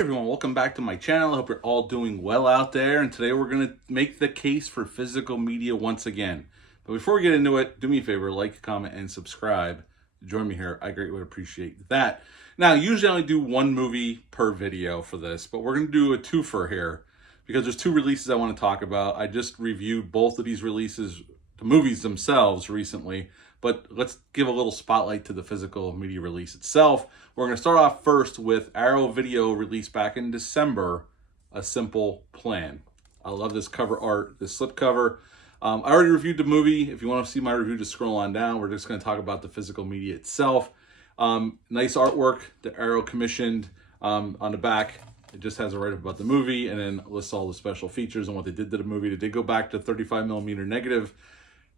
Everyone, welcome back to my channel. I hope you're all doing well out there, and today we're going to make the case for physical media once again. But before we get into it, do me a favor, like, comment, and subscribe. Join me here. I greatly would appreciate that. Now, usually I only do one movie per video for this, but we're going to do a twofer here because there's two releases I want to talk about. I just reviewed both of these releases, the movies themselves, recently, but let's give a little spotlight to the physical media release itself. We're going to start off first with Arrow Video, released back in December, A Simple Plan. I love this cover art, this slipcover. I already reviewed the movie. If you want to see my review, just scroll on down. We're just going to talk about the physical media itself. Nice artwork that Arrow commissioned on the back. It just has a write-up about the movie and then lists all the special features and what they did to the movie. They did go back to 35mm negative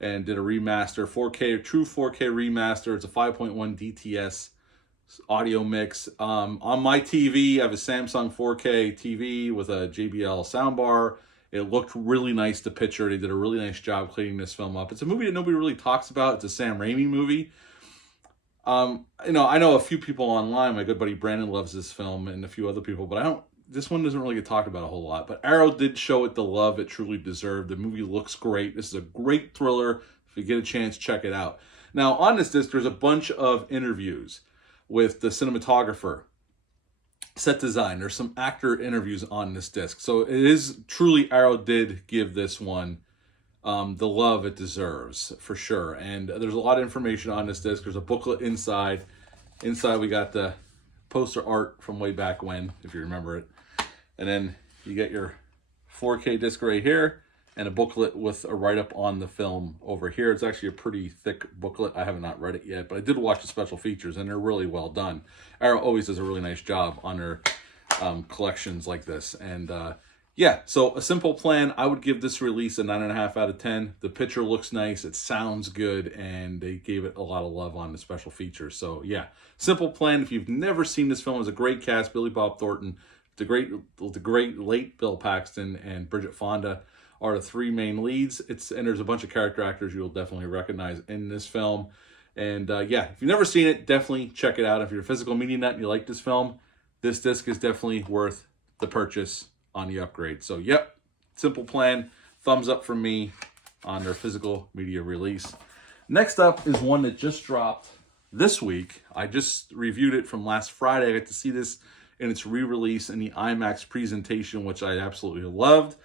and did a remaster, 4K, true 4K remaster. It's a 5.1 DTS audio mix. On my TV, I have a Samsung 4K TV with a JBL soundbar. It looked really nice to picture. They did a really nice job cleaning this film up. It's a movie that nobody really talks about. It's a Sam Raimi movie. I know a few people online. My good buddy Brandon loves this film and a few other people, but this one doesn't really get talked about a whole lot. But Arrow did show it the love it truly deserved. The movie looks great. This is a great thriller. If you get a chance, check it out. Now, on this disc, there's a bunch of interviews with the cinematographer, set design. There's some actor interviews on this disc. So it is truly, Arrow did give this one the love it deserves, for sure. And there's a lot of information on this disc. There's a booklet inside. Inside we got the poster art from way back when, if you remember it. And then you get your 4K disc right here and a booklet with a write-up on the film over here. It's actually a pretty thick booklet. I have not read it yet, but I did watch the special features and they're really well done. Arrow always does a really nice job on their collections like this. And yeah, so A Simple Plan, I would give this release a 9.5 out of 10. The picture looks nice, it sounds good, and they gave it a lot of love on the special features. So yeah, Simple Plan, if you've never seen this film, it's a great cast. Billy Bob Thornton, the great late Bill Paxton, and Bridget Fonda are the three main leads. And there's a bunch of character actors you'll definitely recognize in this film. And yeah, if you've never seen it, definitely check it out. If you're a physical media nut and you like this film, this disc is definitely worth the purchase on the upgrade. So yep, Simple Plan, thumbs up from me on their physical media release. Next up is one that just dropped this week. I just reviewed it from last Friday. I got to see this in its re-release in the IMAX presentation, which I absolutely loved.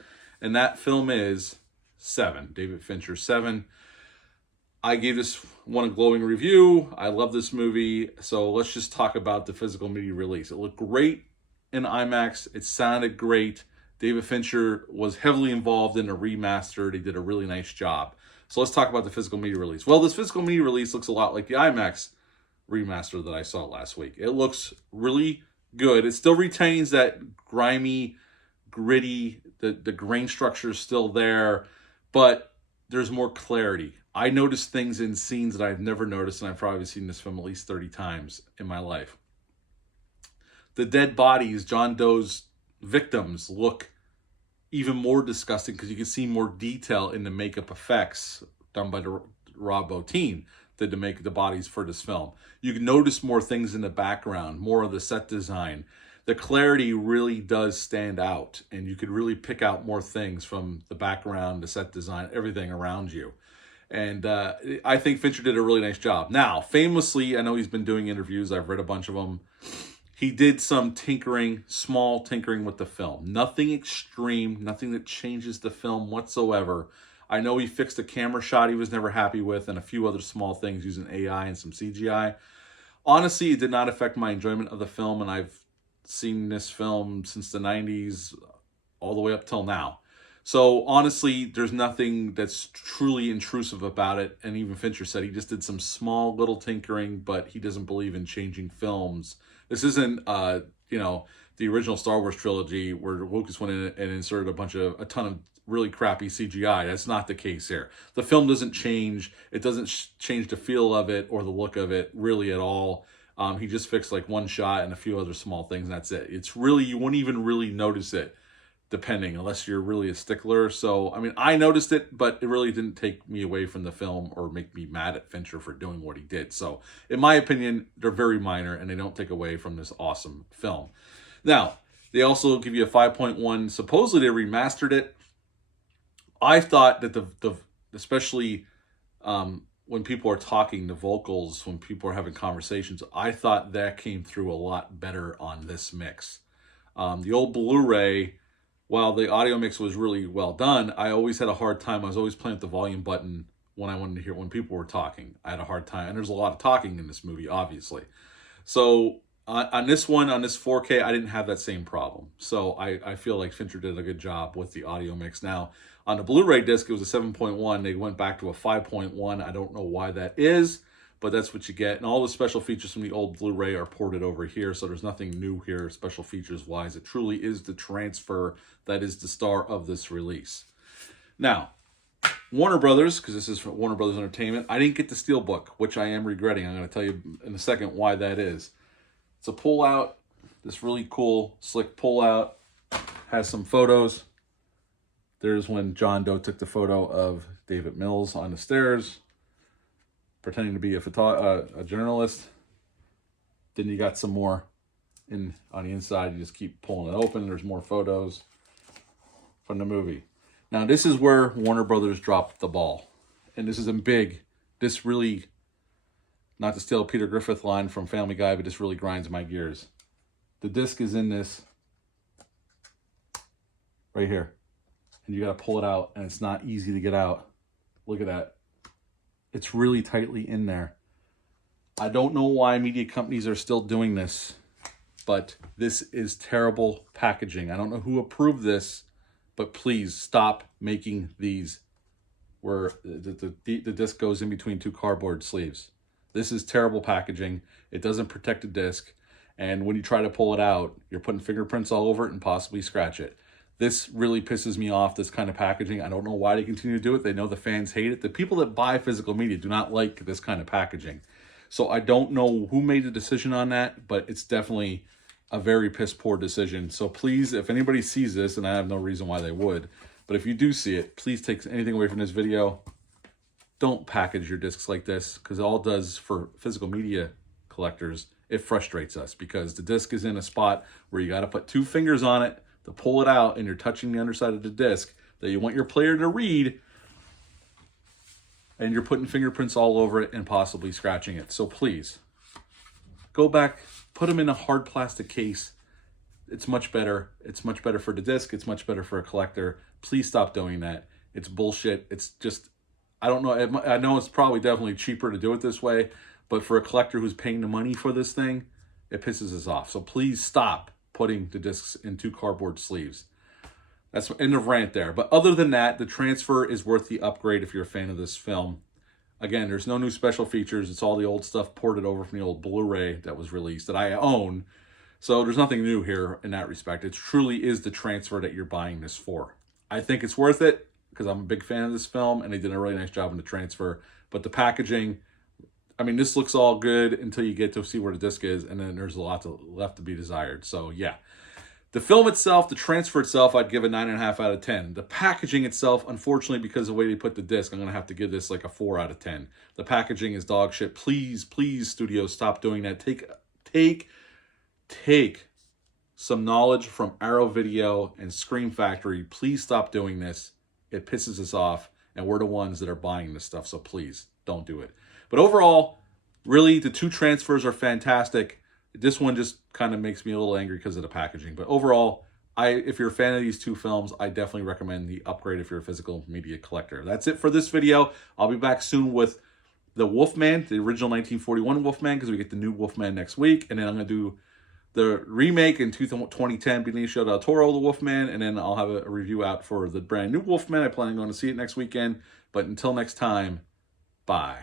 And that film is Seven, David Fincher's Seven. I gave this one a glowing review. I love this movie. So let's just talk about the physical media release. It looked great in IMAX. It sounded great. David Fincher was heavily involved in the remaster. They did a really nice job. So let's talk about the physical media release. Well, this physical media release looks a lot like the IMAX remaster that I saw last week. It looks really good. It still retains that grimy, gritty, the grain structure is still there, but there's more clarity. I noticed things in scenes that I've never noticed, and I've probably seen this film at least 30 times in my life. The dead bodies, John Doe's victims, look even more disgusting because you can see more detail in the makeup effects done by Rob Bottin did to make the bodies for this film. You can notice more things in the background, more of the set design. The clarity really does stand out, and you could really pick out more things from the background, the set design, everything around you. And I think Fincher did a really nice job. Now, famously, I know he's been doing interviews. I've read a bunch of them. He did some tinkering, small tinkering with the film. Nothing extreme, nothing that changes the film whatsoever. I know he fixed a camera shot he was never happy with and a few other small things using AI and some CGI. Honestly, it did not affect my enjoyment of the film, and I've seen this film since the 90s all the way up till now. So honestly, there's nothing that's truly intrusive about it. And even Fincher said he just did some small little tinkering, but he doesn't believe in changing films. This isn't, the original Star Wars trilogy where Lucas went in and inserted a ton of really crappy CGI. That's not the case here. The film doesn't change. It doesn't change the feel of it or the look of it really at all. He just fixed like one shot and a few other small things, and that's it. It's really, you wouldn't even really notice it, depending, unless you're really a stickler. So, I mean, I noticed it, but it really didn't take me away from the film or make me mad at Fincher for doing what he did. So, in my opinion, they're very minor, and they don't take away from this awesome film. Now, They also give you a 5.1. Supposedly they remastered it. I thought that the especially when people are talking, the vocals, when people are having conversations, I thought that came through a lot better on this mix. The old Blu-ray, while the audio mix was really well done, I always had a hard time. I was always playing with the volume button when I wanted to hear when people were talking. I had a hard time, and there's a lot of talking in this movie, obviously. So on this one, on this 4K, I didn't have that same problem. So I feel like Fincher did a good job with the audio mix. Now, on the Blu-ray disc, it was a 7.1. They went back to a 5.1. I don't know why that is, but that's what you get. And all the special features from the old Blu-ray are ported over here, so there's nothing new here special features-wise. It truly is the transfer that is the star of this release. Now, Warner Brothers, because this is from Warner Brothers Entertainment, I didn't get the Steelbook, which I am regretting. I'm going to tell you in a second why that is. It's a pull-out, this really cool, slick pull-out, has some photos. There's when John Doe took the photo of David Mills on the stairs, pretending to be a journalist. Then you got some more on the inside. You just keep pulling it open. There's more photos from the movie. Now, this is where Warner Brothers dropped the ball. And this isn't big. This really, not to steal a Peter Griffith line from Family Guy, but this really grinds my gears. The disc is in this right here. And you got to pull it out, and it's not easy to get out. Look at that. It's really tightly in there. I don't know why media companies are still doing this, but this is terrible packaging. I don't know who approved this, but please stop making these where the disc goes in between two cardboard sleeves. This is terrible packaging. It doesn't protect the disc, and when you try to pull it out, you're putting fingerprints all over it and possibly scratch it. This really pisses me off, this kind of packaging. I don't know why they continue to do it. They know the fans hate it. The people that buy physical media do not like this kind of packaging. So I don't know who made the decision on that, but it's definitely a very piss poor decision. So please, if anybody sees this, and I have no reason why they would, but if you do see it, please take anything away from this video. Don't package your discs like this, because all it does for physical media collectors, it frustrates us, because the disc is in a spot where you got to put two fingers on it to pull it out, and you're touching the underside of the disc that you want your player to read, and you're putting fingerprints all over it and possibly scratching it. So please, go back, put them in a hard plastic case. It's much better. It's much better for the disc. It's much better for a collector. Please stop doing that. It's bullshit. It's just, I don't know. I know it's probably definitely cheaper to do it this way, but for a collector who's paying the money for this thing, it pisses us off. So please stop putting the discs in two cardboard sleeves. That's end of rant there. But other than that, the transfer is worth the upgrade if you're a fan of this film. Again, there's no new special features. It's all the old stuff ported over from the old Blu-ray that was released that I own. So there's nothing new here in that respect. It truly is the transfer that you're buying this for. I think it's worth it because I'm a big fan of this film, and they did a really nice job in the transfer. But the packaging, I mean, this looks all good until you get to see where the disc is, and then there's a lot left to be desired. So, yeah. The film itself, the transfer itself, I'd give a 9.5 out of 10. The packaging itself, unfortunately, because of the way they put the disc, I'm going to have to give this like a 4 out of 10. The packaging is dog shit. Please, please, studios, stop doing that. Take some knowledge from Arrow Video and Scream Factory. Please stop doing this. It pisses us off, and we're the ones that are buying this stuff, so please don't do it. But overall, really, the two transfers are fantastic. This one just kind of makes me a little angry because of the packaging. But overall, if you're a fan of these two films, I definitely recommend the upgrade if you're a physical media collector. That's it for this video. I'll be back soon with the Wolfman, the original 1941 Wolfman, because we get the new Wolfman next week. And then I'm going to do the remake in 2010, Benicio del Toro, the Wolfman. And then I'll have a review out for the brand new Wolfman. I plan on going to see it next weekend. But until next time, bye.